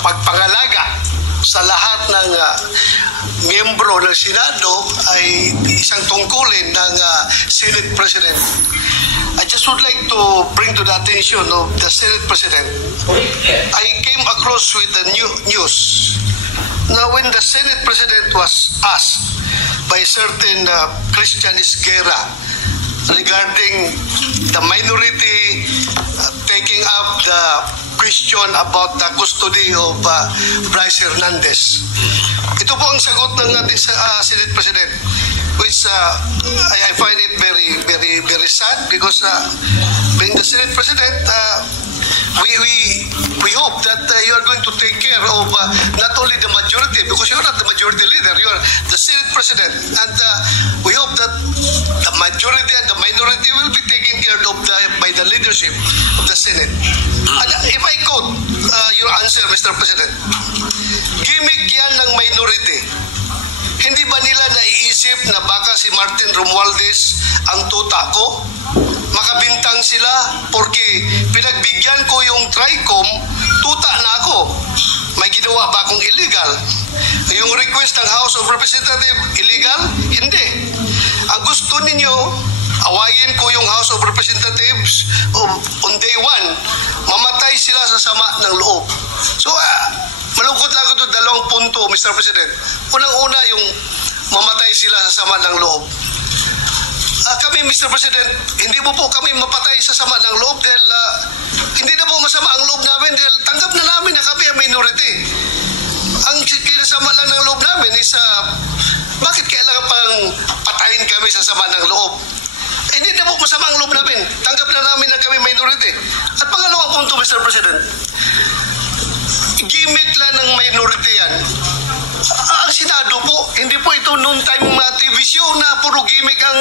pagpangalaga sa lahat ng miyembro ng Senado ay isang tungkulin ng Senate President. I just would like to bring to the attention of the Senate President. I came across with the news. Now, when the Senate President was asked by certain Christian Esguerra regarding the minority taking up the question about the custody of Bryce Hernandez. Ito po ang sagot ng ating Senate President, which I find it very sad because being the Senate President, we hope that you are going to take care of not only the majority, because you are not the majority leader, you are the Senate President, and we hope that the majority and the minority will be taken care of by the leadership of the Senate. And if I quote your answer, Mr. President, gimmick yan ng minority. Hindi ba nila naiisip na baka si Martin Romualdez ang tuta ko? Makabintang sila porque pinagbigyan ko yung TRICOM, tuta na ako. May ginawa ba akong illegal? Yung request ng House of Representatives, illegal? Hindi. Ang gusto ninyo, awayin ko yung House of Representatives on day one, mamatay sila sa sama ng loob. So, malungkot lang ito, dalawang punto, Mr. President. Unang-una, yung mamatay sila sa sama ng loob. Kami, Mr. President, hindi mo po kami mapatay sa sama ng loob dahil hindi na po masama ang loob namin dahil tanggap na namin na kami ang minority. Ang kinasama lang ng loob namin is bakit kailangan pang patayin kami sa sama ng loob? Hindi na po masama ang loob namin. Tanggap na namin na kami minority. At pangalawang punto, Mr. President, gimmick lang ng minority yan. Ang Senado po, hindi po ito noon time TV show na puro gimmick ang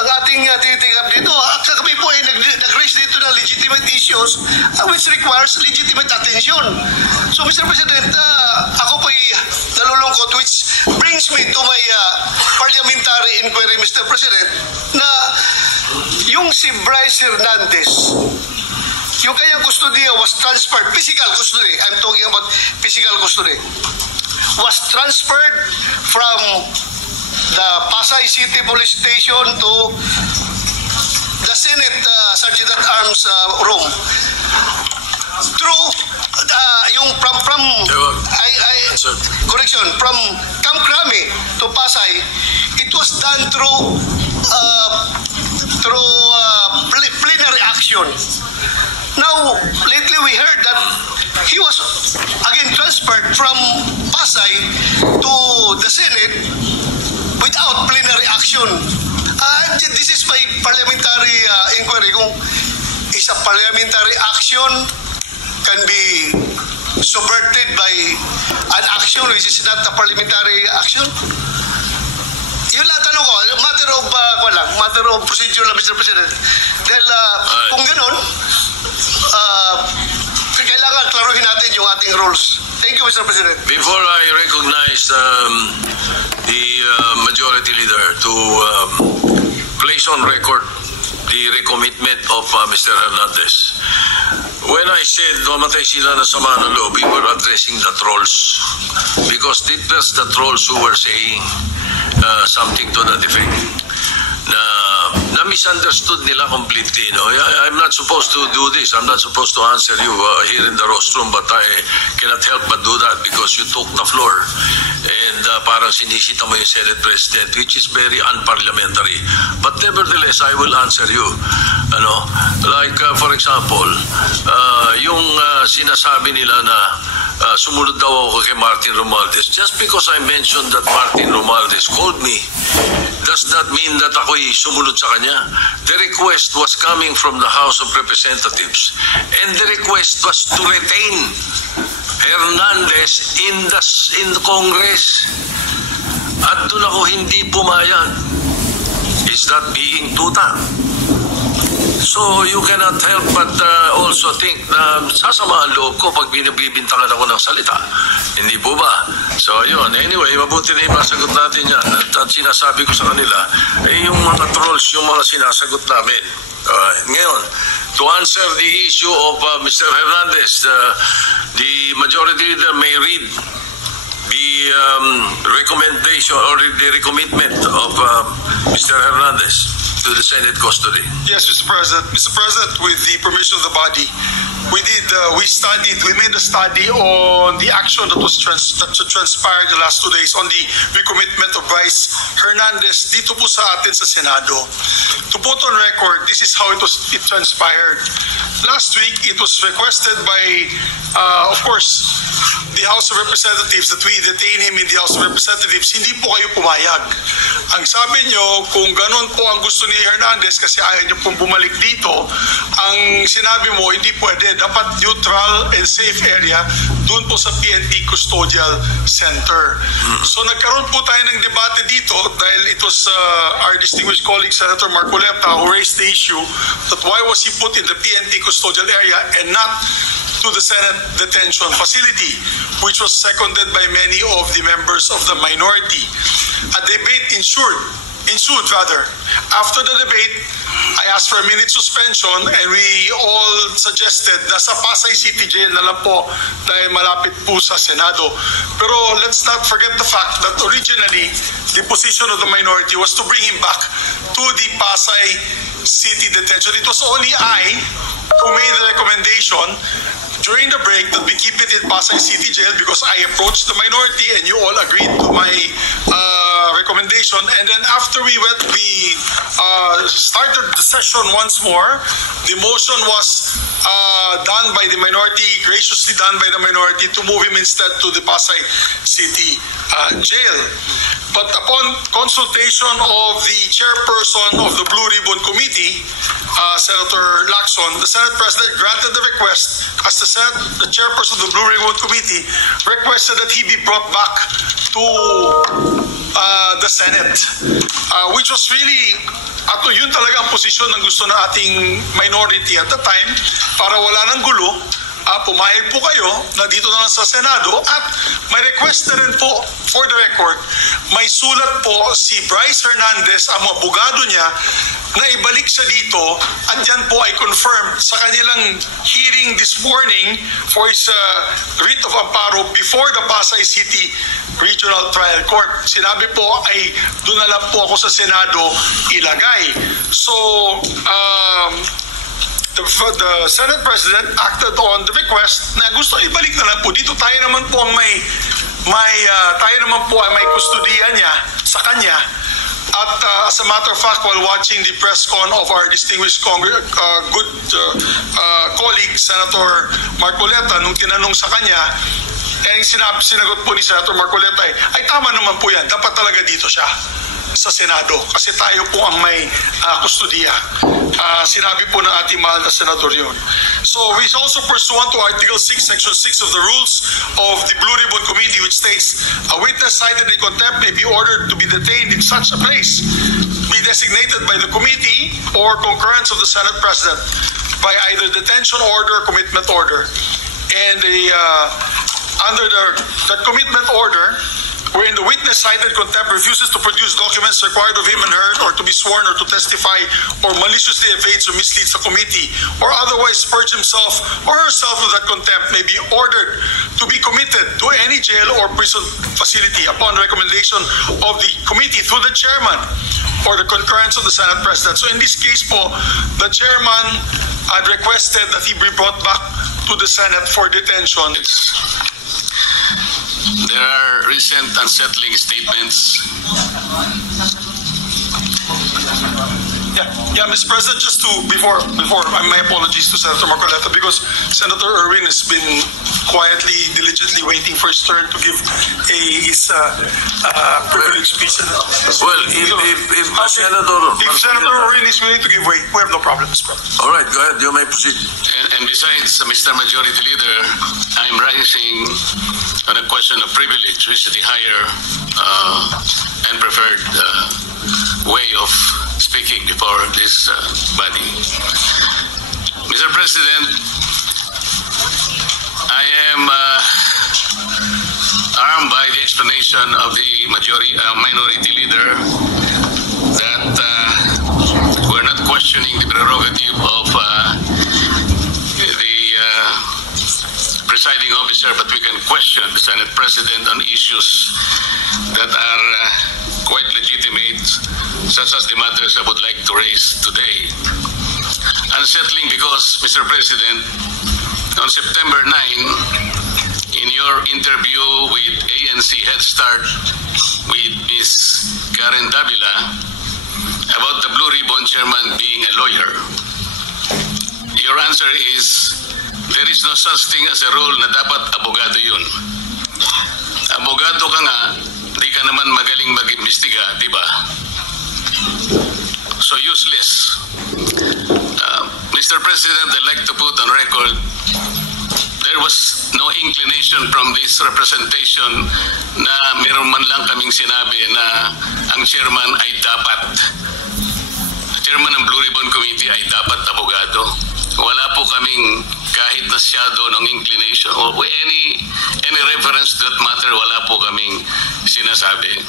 ating tinitingnan dito. Kami po ay nag-raise dito ng legitimate issues which requires legitimate attention. So, Mr. President, ako po ay nalulungkot, which brings me to my parliamentary inquiry, Mr. President, na yung si Bryce Hernandez, yung kanyang custody was transferred, physical custody, I'm talking about physical custody, was transferred from the Pasay City Police Station to the Senate Sergeant at Arms room. Through yung from correction, from Camp Crame to Pasay, it was done through plenary action. Now, lately we heard that he was again transferred from Pasay to the Senate without plenary action. This is my parliamentary inquiry. Kung is a parliamentary action can be subverted by an action which is not a parliamentary action. Yun lang tanong ko, matter of procedure lang, Mr. President. Dahil kung ganun, kailangan klaruhin natin yung ating rules. Thank you, Mr. President. Before I recognize the majority leader to place on record the recommitment of Mr. Hernandez, when I said mamatay sila na sama ng loob, we were addressing the trolls because it was the trolls who were saying something to that effect na misunderstood nila completely. No? I'm not supposed to do this. I'm not supposed to answer you here in the rostrum, but I cannot help but do that because you took the floor and parang sinisita mo yung Senate President, which is very unparliamentary. But nevertheless, I will answer you. Like for example, yung sinasabi nila na sumunod daw ako kay Martin Romualdez. Just because I mentioned that Martin Romualdez called me, does that mean that ako'y sumunod sa kanya? The request was coming from the House of Representatives, and the request was to retain Hernandez in the Congress. At doon ako hindi pumayag. Is that being tuta? So you cannot help but also think na sasama ang loob ko pag binibintangan ako ng salita. Hindi po ba? So yun, anyway, mabuti na yung masagot natin yan. At sinasabi ko sa kanila, yung mga trolls, yung mga sinasagot namin. Ngayon, to answer the issue of Mr. Hernandez, the majority leader may read the recommendation or the recommitment of Mr. Hernandez to the Senate custody. Yes, Mr. President. Mr. President, with the permission of the body, we made a study on the action that transpired the last 2 days on the recommitment of Vice Hernandez dito po sa atin sa Senado. To put on record, this is how it transpired. Last week, it was requested by, of course, the House of Representatives that we detain him in the House of Representatives. Hindi po kayo pumayag. Ang sabi nyo, kung ganun po ang gusto ni Hernandez kasi ayaw nyo pong bumalik dito, ang sinabi mo, hindi pwede. Dapat neutral and safe area doon po sa PNP Custodial Center. So nagkaroon po tayo ng debate dito dahil it was our distinguished colleague Senator Marcoleta who raised the issue that why was he put in the PNP Custodial area and not to the Senate detention facility, which was seconded by many of the members of the minority. A debate ensued. After the debate, I asked for a minute suspension and we all suggested na sa Pasay City Jail na lang po dahil malapit po sa Senado. Pero let's not forget the fact that originally, the position of the minority was to bring him back to the Pasay City detention. It was only I who made the recommendation during the break that we keep it in Pasay City Jail because I approached the minority and you all agreed to my recommendation. And then after we started the session once more, the motion was done by the minority, graciously done by the minority to move him instead to the Pasay City Jail. But upon consultation of the chairperson of the Blue Ribbon Committee, Senator Lacson, the Senate President granted the request as the chairperson of the Blue Ribbon Committee requested that he be brought back to the Senate, which was really, yun talaga ang posisyon ng gusto ng ating minority at the time para wala ng gulo. Pumayag po kayo na dito na lang sa Senado at may request na rin po for the record, may sulat po si Bryce Hernandez, ang abogado niya, na ibalik siya dito at yan po ay confirmed sa kanilang hearing this morning for his writ of amparo before the Pasay City Regional Trial Court. Sinabi po ay doon na lang po ako sa Senado ilagay. So, the Senate President acted on the request na gusto ibalik na lang po dito. Tayo naman po ang may kustudiya niya sa kanya. At as a matter of fact, while watching the press con of our distinguished colleague Senator Marcoleta, nung tinanong sa kanya, sinagot po ni Senator Marcoleta ay tama naman po yan, dapat talaga dito siya sa Senado kasi tayo po ang may kustudiya. Sinabi po ng ating mahal na senador yun. So we also pursuant to Article 6, Section 6 of the rules of the Blue Ribbon Committee, which states, a witness cited in contempt may be ordered to be detained in such a place, be designated by the committee or concurrence of the Senate President by either detention order or commitment order. And under that commitment order, wherein the witness cited contempt refuses to produce documents required of him and her or to be sworn or to testify or maliciously evades or misleads the committee or otherwise purge himself or herself of that contempt may be ordered to be committed to any jail or prison facility upon recommendation of the committee through the chairman or the concurrence of the Senate President. So in this case po, the chairman had requested that he be brought back to the Senate for detention. There are recent unsettling statements. Yeah, Mr. President, just to before my apologies to Senator Marcoleta because Senator Erwin has been quietly, diligently waiting for his turn to give his privilege speech. Well, if Senator Erwin is willing to give way, we have no problem, Mr. President. All right, go ahead. You may proceed. And besides, Mr. Majority Leader, I'm rising on a question of privilege, which is the higher and preferred way of speaking before this body. Mr. President, I am armed by the explanation of the minority leader that we're not questioning the prerogative of presiding officer, but we can question the Senate President on issues that are quite legitimate, such as the matters I would like to raise today. Unsettling because, Mr. President, on September 9, in your interview with ANC Head Start with Ms. Karen Davila about the Blue Ribbon Chairman being a lawyer, your answer is, there is no such thing as a rule na dapat abogado yun. Abogado ka nga, di ka naman magaling mag-imbestiga, di ba? So useless. Mr. President, I'd like to put on record, there was no inclination from this representation na meron man lang kaming sinabi na ang chairman ay dapat. Chairman ng Blue Ribbon Committee ay dapat abogado. Wala po kaming kahit na shadow ng inclination or any reference to that matter, wala po kaming sinasabi.